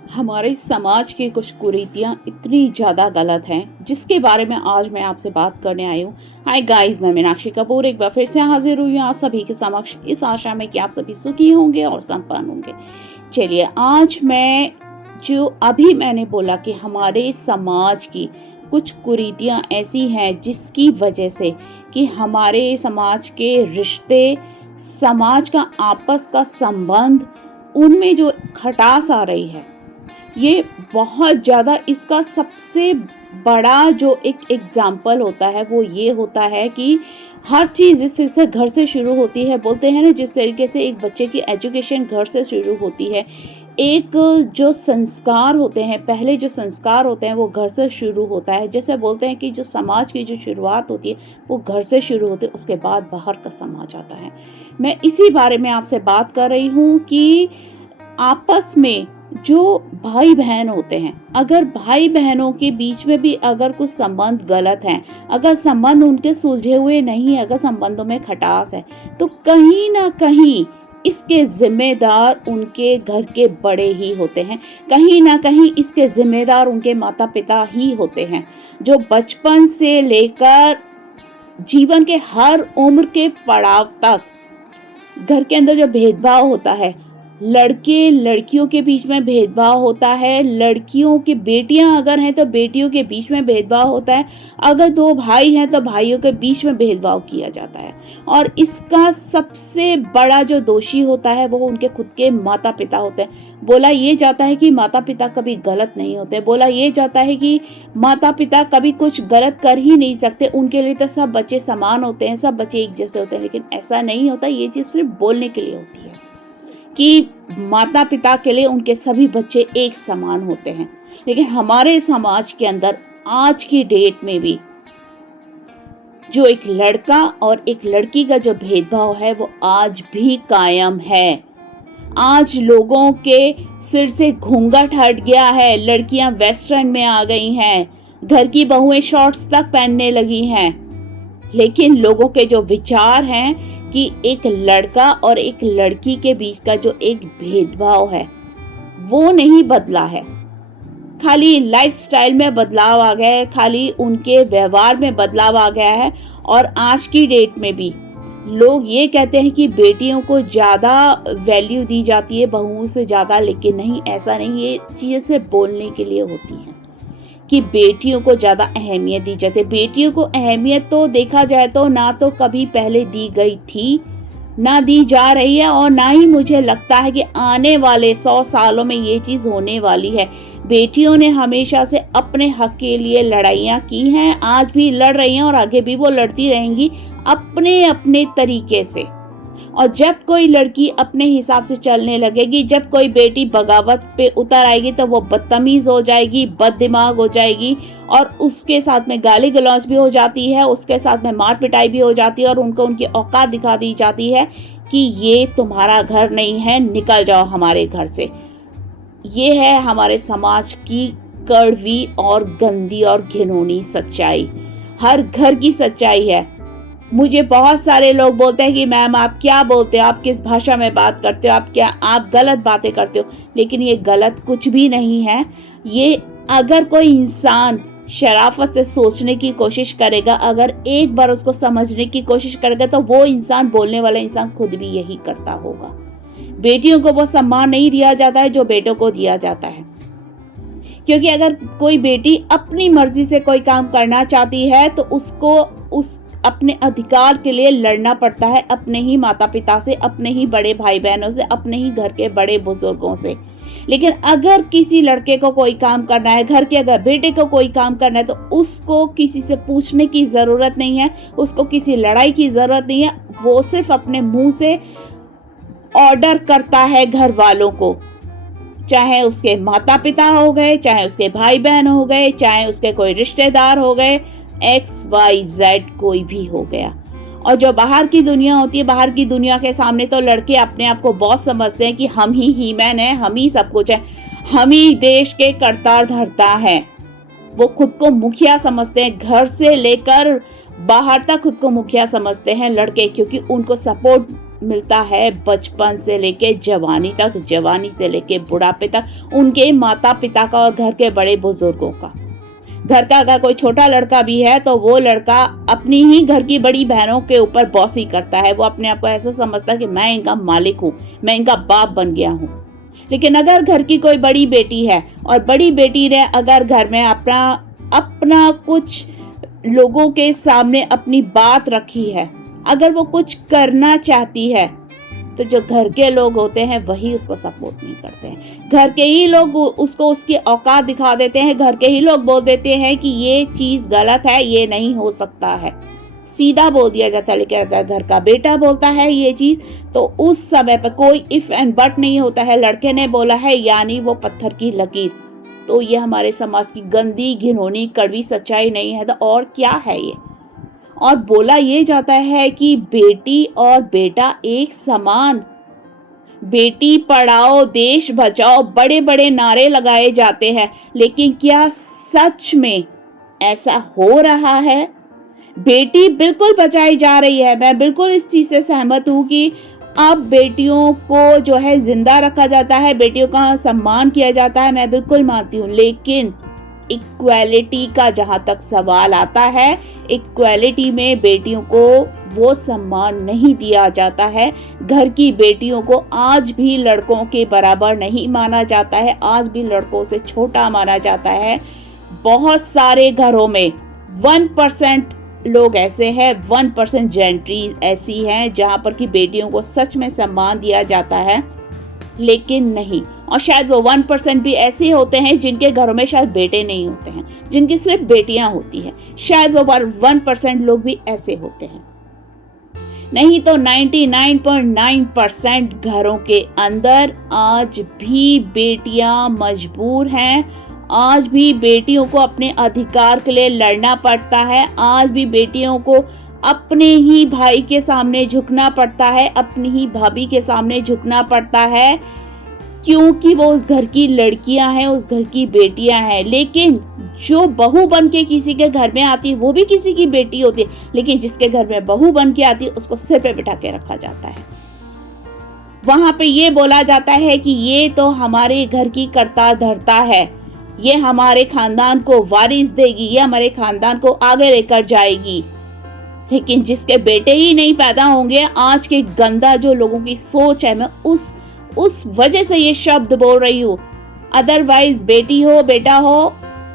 हमारे समाज की कुछ कुरीतियाँ इतनी ज़्यादा गलत हैं जिसके बारे में आज मैं आपसे बात करने आई हूँ। हाय गाइस, मैं मीनाक्षी कपूर एक बार फिर से हाजिर हुई हूँ आप सभी के समक्ष इस आशा में कि आप सभी सुखी होंगे और संपन्न होंगे। चलिए, आज मैं जो अभी मैंने बोला कि हमारे समाज की कुछ कुरीतियाँ ऐसी हैं जिसकी वजह से कि हमारे समाज के रिश्ते, समाज का आपस का संबंध, उनमें जो खटास आ रही है, ये बहुत ज़्यादा इसका सबसे बड़ा जो एक एग्जाम्पल होता है वो ये होता है कि हर चीज़ जिस तरह से घर से शुरू होती है। बोलते हैं ना, जिस तरीके से एक बच्चे की एजुकेशन घर से शुरू होती है, एक जो संस्कार होते हैं, पहले जो संस्कार होते हैं वो घर से शुरू होता है। जैसे बोलते हैं कि जो समाज की जो शुरुआत होती है वो घर से शुरू होती है, उसके बाद बाहर का समाज आता है। मैं इसी बारे में आपसे बात कर रही हूँ कि आपस में जो भाई बहन होते हैं, अगर भाई बहनों के बीच में भी अगर कुछ संबंध गलत हैं, अगर संबंध उनके सुलझे हुए नहीं, अगर संबंधों में खटास है, तो कहीं ना कहीं इसके जिम्मेदार उनके घर के बड़े ही होते हैं। कहीं ना कहीं इसके जिम्मेदार उनके माता पिता ही होते हैं, जो बचपन से लेकर जीवन के हर उम्र के पड़ाव तक घर के अंदर जो भेदभाव होता है, लड़के लड़कियों के बीच में भेदभाव होता है, लड़कियों की बेटियां अगर हैं तो बेटियों के बीच में भेदभाव होता है, अगर दो भाई हैं तो भाइयों के बीच में भेदभाव किया जाता है। और इसका सबसे बड़ा जो दोषी होता है वो उनके खुद के माता पिता होते हैं। बोला ये जाता है कि माता पिता कभी गलत नहीं होते, बोला ये जाता है कि माता पिता कभी कुछ गलत कर ही नहीं सकते, उनके लिए तो सब बच्चे समान होते हैं, सब बच्चे एक जैसे होते हैं। लेकिन ऐसा नहीं होता, ये चीज़ सिर्फ बोलने के लिए होती है कि माता पिता के लिए उनके सभी बच्चे एक समान होते हैं। लेकिन हमारे समाज के अंदर आज की डेट में भी जो एक लड़का और एक लड़की का जो भेदभाव है वो आज भी कायम है। आज लोगों के सिर से घूंघट हट गया है, लड़कियां वेस्टर्न में आ गई हैं, घर की बहुएं शॉर्ट्स तक पहनने लगी हैं। लेकिन लोगों के जो विचार हैं कि एक लड़का और एक लड़की के बीच का जो एक भेदभाव है वो नहीं बदला है। खाली लाइफस्टाइल में बदलाव आ गया है, खाली उनके व्यवहार में बदलाव आ गया है। और आज की डेट में भी लोग ये कहते हैं कि बेटियों को ज़्यादा वैल्यू दी जाती है बहुओं से ज़्यादा, लेकिन नहीं, ऐसा नहीं। ये चीज़ें सिर्फ बोलने के लिए होती हैं कि बेटियों को ज़्यादा अहमियत दी जाती है। बेटियों को अहमियत तो देखा जाए तो ना तो कभी पहले दी गई थी, ना दी जा रही है, और ना ही मुझे लगता है कि आने वाले 100 सालों में ये चीज़ होने वाली है। बेटियों ने हमेशा से अपने हक के लिए लड़ाइयाँ की हैं, आज भी लड़ रही हैं और आगे भी वो लड़ती रहेंगी अपने अपने तरीके से। और जब कोई लड़की अपने हिसाब से चलने लगेगी, जब कोई बेटी बगावत पे उतर आएगी तो वो बदतमीज हो जाएगी, बददिमाग हो जाएगी, और उसके साथ में गाली गलौज भी हो जाती है, उसके साथ में मार पिटाई भी हो जाती है, और उनको उनकी औकात दिखा दी जाती है कि ये तुम्हारा घर नहीं है, निकल जाओ हमारे घर से। ये है हमारे समाज की कड़वी और गंदी और घिनौनी सच्चाई, हर घर की सच्चाई है। मुझे बहुत सारे लोग बोलते हैं कि मैम आप क्या बोलते हो, आप किस भाषा में बात करते हो, आप गलत बातें करते हो। लेकिन ये गलत कुछ भी नहीं है। ये अगर कोई इंसान शराफत से सोचने की कोशिश करेगा, अगर एक बार उसको समझने की कोशिश करेगा, तो वो इंसान, बोलने वाला इंसान खुद भी यही करता होगा। बेटियों को वो सम्मान नहीं दिया जाता है जो बेटों को दिया जाता है, क्योंकि अगर कोई बेटी अपनी मर्जी से कोई काम करना चाहती है तो उसको उस अपने अधिकार के लिए लड़ना पड़ता है, अपने ही माता पिता से, अपने ही बड़े भाई बहनों से, अपने ही घर के बड़े बुजुर्गों से। लेकिन अगर किसी लड़के को कोई काम करना है, घर के अगर बेटे को कोई काम करना है, तो उसको किसी से पूछने की ज़रूरत नहीं है, उसको किसी लड़ाई की ज़रूरत नहीं है। वो सिर्फ अपने मुंह से ऑर्डर करता है घर वालों को, चाहे उसके माता पिता हो गए, चाहे उसके भाई बहन हो गए, चाहे उसके कोई रिश्तेदार हो गए, XYZ कोई भी हो गया। और जो बाहर की दुनिया होती है, बाहर की दुनिया के सामने तो लड़के अपने आप को बहुत समझते हैं कि हम ही हीमैन हैं, हम ही सब कुछ है, हम ही देश के करता धरता हैं। वो खुद को मुखिया समझते हैं, घर से लेकर बाहर तक खुद को मुखिया समझते हैं लड़के, क्योंकि उनको सपोर्ट मिलता है बचपन से लेके जवानी तक, जवानी से लेके बुढ़ापे तक, उनके माता पिता का और घर के बड़े बुजुर्गों का। घर का अगर कोई छोटा लड़का भी है तो वो लड़का अपनी ही घर की बड़ी बहनों के ऊपर बॉसी करता है। वो अपने आप को ऐसा समझता है कि मैं इनका मालिक हूँ, मैं इनका बाप बन गया हूँ। लेकिन अगर घर की कोई बड़ी बेटी है और बड़ी बेटी ने अगर घर में अपना कुछ लोगों के सामने अपनी बात रखी है, अगर वो कुछ करना चाहती है, तो जो घर के लोग होते हैं वही उसको सपोर्ट नहीं करते हैं। घर के ही लोग उसको उसकी औकात दिखा देते हैं। घर के ही लोग बोल देते हैं कि ये चीज़ गलत है, ये नहीं हो सकता है, सीधा बोल दिया जाता है। लेकिन अगर घर का बेटा बोलता है ये चीज़, तो उस समय पर कोई इफ़ एंड बट नहीं होता है। लड़के ने बोला है यानी वो पत्थर की लकीर। तो ये हमारे समाज की गंदी, घिनौनी, कड़वी सच्चाई नहीं है तो और क्या है ये। और बोला ये जाता है कि बेटी और बेटा एक समान, बेटी पढ़ाओ देश बचाओ, बड़े बड़े नारे लगाए जाते हैं। लेकिन क्या सच में ऐसा हो रहा है? बेटी बिल्कुल बचाई जा रही है। मैं बिल्कुल इस चीज़ से सहमत हूँ कि अब बेटियों को जो है जिंदा रखा जाता है, बेटियों का सम्मान किया जाता है, मैं बिल्कुल मानती हूँ। लेकिन इक्वालिटी का जहाँ तक सवाल आता है, इक्वालिटी में बेटियों को वो सम्मान नहीं दिया जाता है। घर की बेटियों को आज भी लड़कों के बराबर नहीं माना जाता है, आज भी लड़कों से छोटा माना जाता है। बहुत सारे घरों में 1% लोग ऐसे हैं, 1% जेंट्री ऐसी हैं जहाँ पर कि बेटियों को सच में सम्मान दिया जाता है, लेकिन नहीं। और शायद वो 1% भी ऐसे होते हैं जिनके घरों में शायद बेटे नहीं होते हैं, जिनकी सिर्फ बेटियां होती हैं। शायद वो 1% लोग भी ऐसे होते हैं। नहीं तो 99.9% घरों के अंदर आज भी बेटियां मजबूर हैं। आज भी बेटियों को अपने अधिकार के लिए लड़ना पड़ता है। आज भी बेटियों को अपने ही भाई के सामने झुकना पड़ता है, अपनी ही भाभी के सामने झुकना पड़ता है, क्योंकि वो उस घर की लड़कियां हैं, उस घर की बेटियां हैं। लेकिन जो बहू बन के किसी के घर में आती है वो भी किसी की बेटी होती है। लेकिन जिसके घर में बहू बन के आती है उसको सिर पे बिठा के रखा जाता है। वहां पे ये बोला जाता है कि ये तो हमारे घर की करता धरता है, ये हमारे खानदान को वारिस देगी, ये हमारे खानदान को आगे लेकर जाएगी। लेकिन जिसके बेटे ही नहीं पैदा होंगे, आज के गंदा जो लोगों की सोच है, मैं उस वजह से ये शब्द बोल रही हूँ। अदरवाइज बेटी हो बेटा हो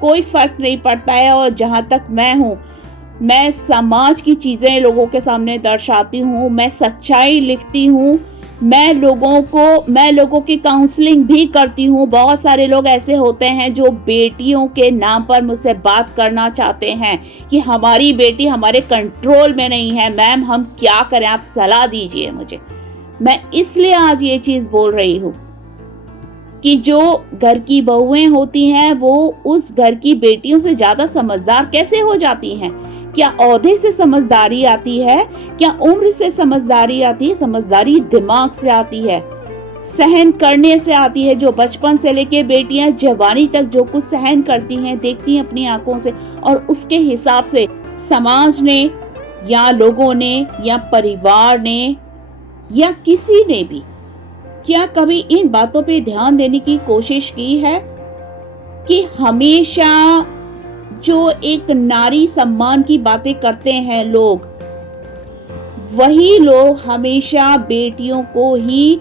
कोई फर्क नहीं पड़ता है। और जहाँ तक मैं हूँ, मैं समाज की चीज़ें लोगों के सामने दर्शाती हूँ, मैं सच्चाई लिखती हूँ, मैं लोगों की काउंसलिंग भी करती हूँ। बहुत सारे लोग ऐसे होते हैं जो बेटियों के नाम पर मुझसे बात करना चाहते हैं कि हमारी बेटी हमारे कंट्रोल में नहीं है, मैम हम क्या करें, आप सलाह दीजिए मुझे। मैं इसलिए आज ये चीज़ बोल रही हूँ कि जो घर की बहुएं होती हैं वो उस घर की बेटियों से ज़्यादा समझदार कैसे हो जाती हैं। क्या औहदे से समझदारी आती है? क्या उम्र से समझदारी आती है? समझदारी दिमाग से आती है, सहन करने से आती है। जो बचपन से लेके बेटियां जवानी तक जो कुछ सहन करती हैं, देखती हैं अपनी आंखों से, और उसके हिसाब से समाज ने या लोगों ने या परिवार ने या किसी ने भी क्या कभी इन बातों पे ध्यान देने की कोशिश की है कि हमेशा जो एक नारी सम्मान की बातें करते हैं लोग, वही लोग हमेशा बेटियों को ही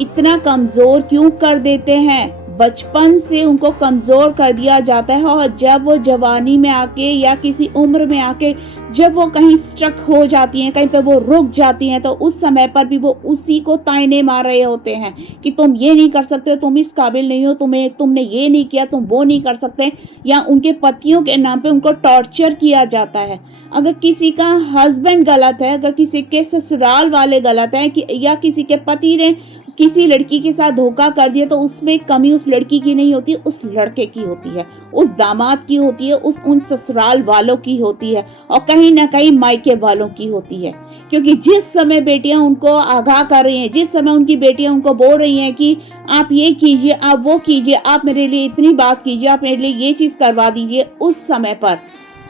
इतना कमज़ोर क्यों कर देते हैं? बचपन से उनको कमज़ोर कर दिया जाता है, और जब वो जवानी में आके या किसी उम्र में आके जब वो कहीं स्ट्रक हो जाती हैं, कहीं पे वो रुक जाती हैं, तो उस समय पर भी वो उसी को ताने मार रहे होते हैं कि तुम ये नहीं कर सकते, तुम इस काबिल नहीं हो, तुमने ये नहीं किया, तुम वो नहीं कर सकते। या उनके पतियों के नाम पे उनको टॉर्चर किया जाता है। अगर किसी का हस्बैंड गलत है, अगर किसी के ससुराल वाले गलत हैं या किसी के पति ने किसी लड़की के साथ धोखा कर दिया, तो उसमें कमी उस लड़की की नहीं होती, उस लड़के की होती है, उस दामाद की होती है, उन ससुराल वालों की होती है, और कहीं ना कहीं मायके वालों की होती है। क्योंकि जिस समय बेटियां उनको आगाह कर रही हैं, जिस समय उनकी बेटियां उनको बोल रही हैं कि आप ये कीजिए, आप वो कीजिए, आप मेरे लिए इतनी बात कीजिए, आप मेरे लिए ये चीज़ करवा दीजिए, उस समय पर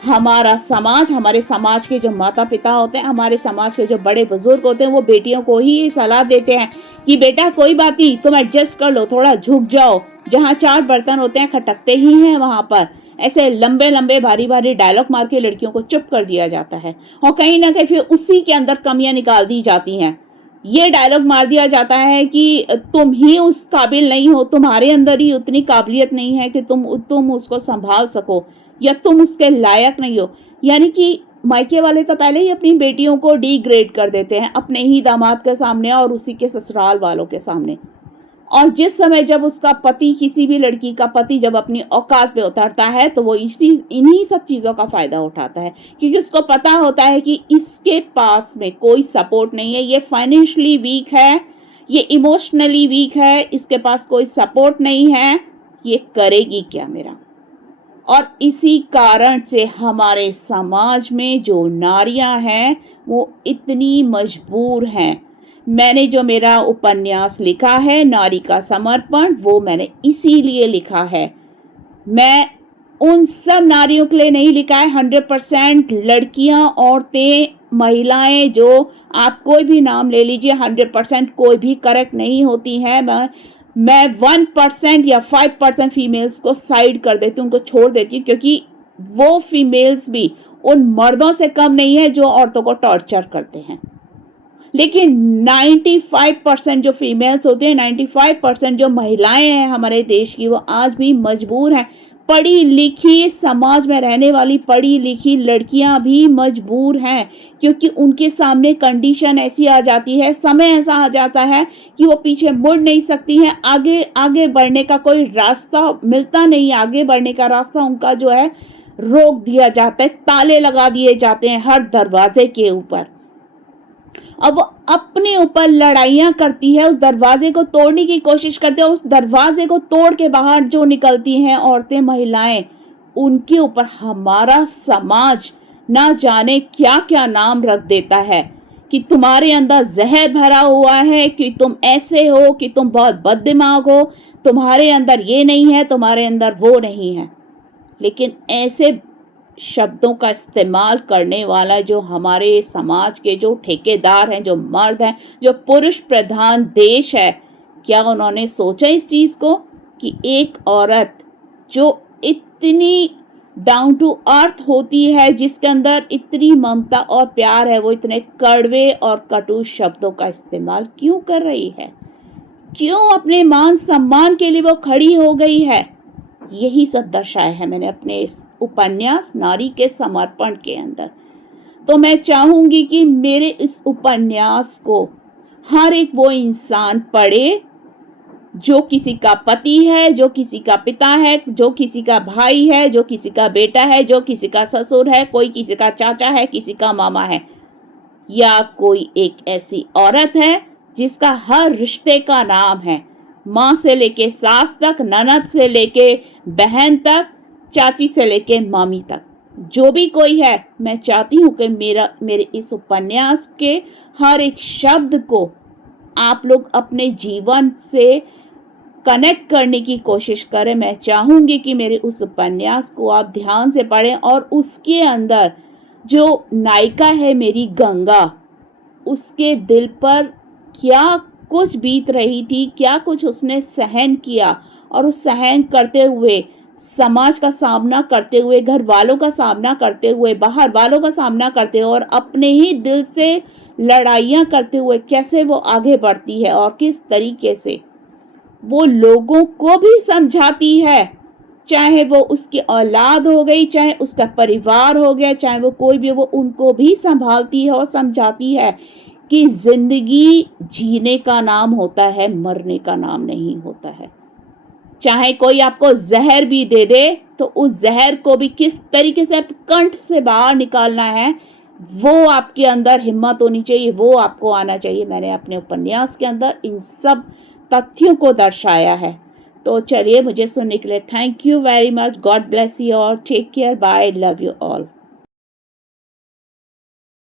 हमारा समाज, हमारे समाज के जो माता पिता होते हैं, हमारे समाज के जो बड़े बुजुर्ग होते हैं, वो बेटियों को ही ये सलाह देते हैं कि बेटा कोई बात नहीं, तुम एडजस्ट कर लो, थोड़ा झुक जाओ, जहाँ 4 बर्तन होते हैं खटकते ही हैं वहाँ पर। ऐसे लंबे लंबे भारी भारी डायलॉग मार के लड़कियों को चुप कर दिया जाता है और कहीं ना कहीं फिर उसी के अंदर कमियां निकाल दी जाती हैं। ये डायलॉग मार दिया जाता है कि तुम ही उस काबिल नहीं हो, तुम्हारे अंदर ही उतनी काबिलियत नहीं है कि तुम उसको संभाल सको, या तुम उसके लायक नहीं हो। यानी कि मायके वाले तो पहले ही अपनी बेटियों को डिग्रेड कर देते हैं अपने ही दामाद के सामने और उसी के ससुराल वालों के सामने। और जिस समय जब उसका पति, किसी भी लड़की का पति जब अपनी औकात पे उतरता है तो वो इन्हीं सब चीज़ों का फ़ायदा उठाता है, क्योंकि उसको पता होता है कि इसके पास में कोई सपोर्ट नहीं है, ये फाइनेंशियली वीक है, ये इमोशनली वीक है, इसके पास कोई सपोर्ट नहीं है, ये करेगी क्या मेरा। और इसी कारण से हमारे समाज में जो नारियां हैं वो इतनी मजबूर हैं। मैंने जो मेरा उपन्यास लिखा है नारी का समर्पण, वो मैंने इसीलिए लिखा है। मैं उन सब नारियों के लिए नहीं लिखा है। 100% लड़कियां, औरतें, महिलाएं, जो आप कोई भी नाम ले लीजिए, 100% कोई भी करेक्ट नहीं होती हैं। मैं 1% या 5% फीमेल्स को साइड कर देती हूँ, उनको छोड़ देती हूँ, क्योंकि वो फीमेल्स भी उन मर्दों से कम नहीं है जो औरतों को टॉर्चर करते हैं। लेकिन 95% जो फीमेल्स होते हैं, 95% जो महिलाएं हैं हमारे देश की, वो आज भी मजबूर हैं। पढ़ी लिखी समाज में रहने वाली पढ़ी लिखी लड़कियां भी मजबूर हैं, क्योंकि उनके सामने कंडीशन ऐसी आ जाती है, समय ऐसा आ जाता है कि वो पीछे मुड़ नहीं सकती हैं। आगे आगे बढ़ने का कोई रास्ता मिलता नहीं। आगे बढ़ने का रास्ता उनका जो है रोक दिया जाता है, ताले लगा दिए जाते हैं हर दरवाजे के ऊपर। अब वो अपने ऊपर लड़ाइयाँ करती है, उस दरवाजे को तोड़ने की कोशिश करते हैं। उस दरवाजे को तोड़ के बाहर जो निकलती हैं औरतें, महिलाएं, उनके ऊपर हमारा समाज ना जाने क्या क्या नाम रख देता है कि तुम्हारे अंदर जहर भरा हुआ है, कि तुम ऐसे हो, कि तुम बहुत बददिमाग हो, तुम्हारे अंदर ये नहीं है, तुम्हारे अंदर वो नहीं है। लेकिन ऐसे शब्दों का इस्तेमाल करने वाला जो हमारे समाज के जो ठेकेदार हैं, जो मर्द हैं, जो पुरुष प्रधान देश है, क्या उन्होंने सोचा इस चीज़ को कि एक औरत जो इतनी डाउन टू अर्थ होती है, जिसके अंदर इतनी ममता और प्यार है, वो इतने कड़वे और कटु शब्दों का इस्तेमाल क्यों कर रही है? क्यों अपने मान सम्मान के लिए वो खड़ी हो गई है? यही सब दर्शाया है मैंने अपने इस उपन्यास नारी के समर्पण के अंदर। तो मैं चाहूँगी कि मेरे इस उपन्यास को हर एक वो इंसान पढ़े जो किसी का पति है, जो किसी का पिता है, जो किसी का भाई है, जो किसी का बेटा है, जो किसी का ससुर है, कोई किसी का चाचा है, किसी का मामा है, या कोई एक ऐसी औरत है जिसका हर रिश्ते का नाम है, माँ से लेके सास तक, ननद से लेके बहन तक, चाची से लेके मामी तक, जो भी कोई है। मैं चाहती हूँ कि मेरे इस उपन्यास के हर एक शब्द को आप लोग अपने जीवन से कनेक्ट करने की कोशिश करें। मैं चाहूँगी कि मेरे उस उपन्यास को आप ध्यान से पढ़ें और उसके अंदर जो नायिका है मेरी गंगा, उसके दिल पर क्या कुछ बीत रही थी, क्या कुछ उसने सहन किया, और उस सहन करते हुए, समाज का सामना करते हुए, घर वालों का सामना करते हुए, बाहर वालों का सामना करते हुए, और अपने ही दिल से लड़ाइयाँ करते हुए कैसे वो आगे बढ़ती है और किस तरीके से वो लोगों को भी समझाती है, चाहे वो उसकी औलाद हो गई, चाहे उसका परिवार हो गया, चाहे वो कोई भी, वो उनको भी संभालती है और समझाती है कि जिंदगी जीने का नाम होता है, मरने का नाम नहीं होता है। चाहे कोई आपको जहर भी दे दे तो उस जहर को भी किस तरीके से कंठ से बाहर निकालना है, वो आपके अंदर हिम्मत होनी चाहिए, वो आपको आना चाहिए। मैंने अपने उपन्यास के अंदर इन सब तथ्यों को दर्शाया है। तो चलिए, मुझे सुनने के लिए thank you very much. God bless you all, take care, bye, love you all.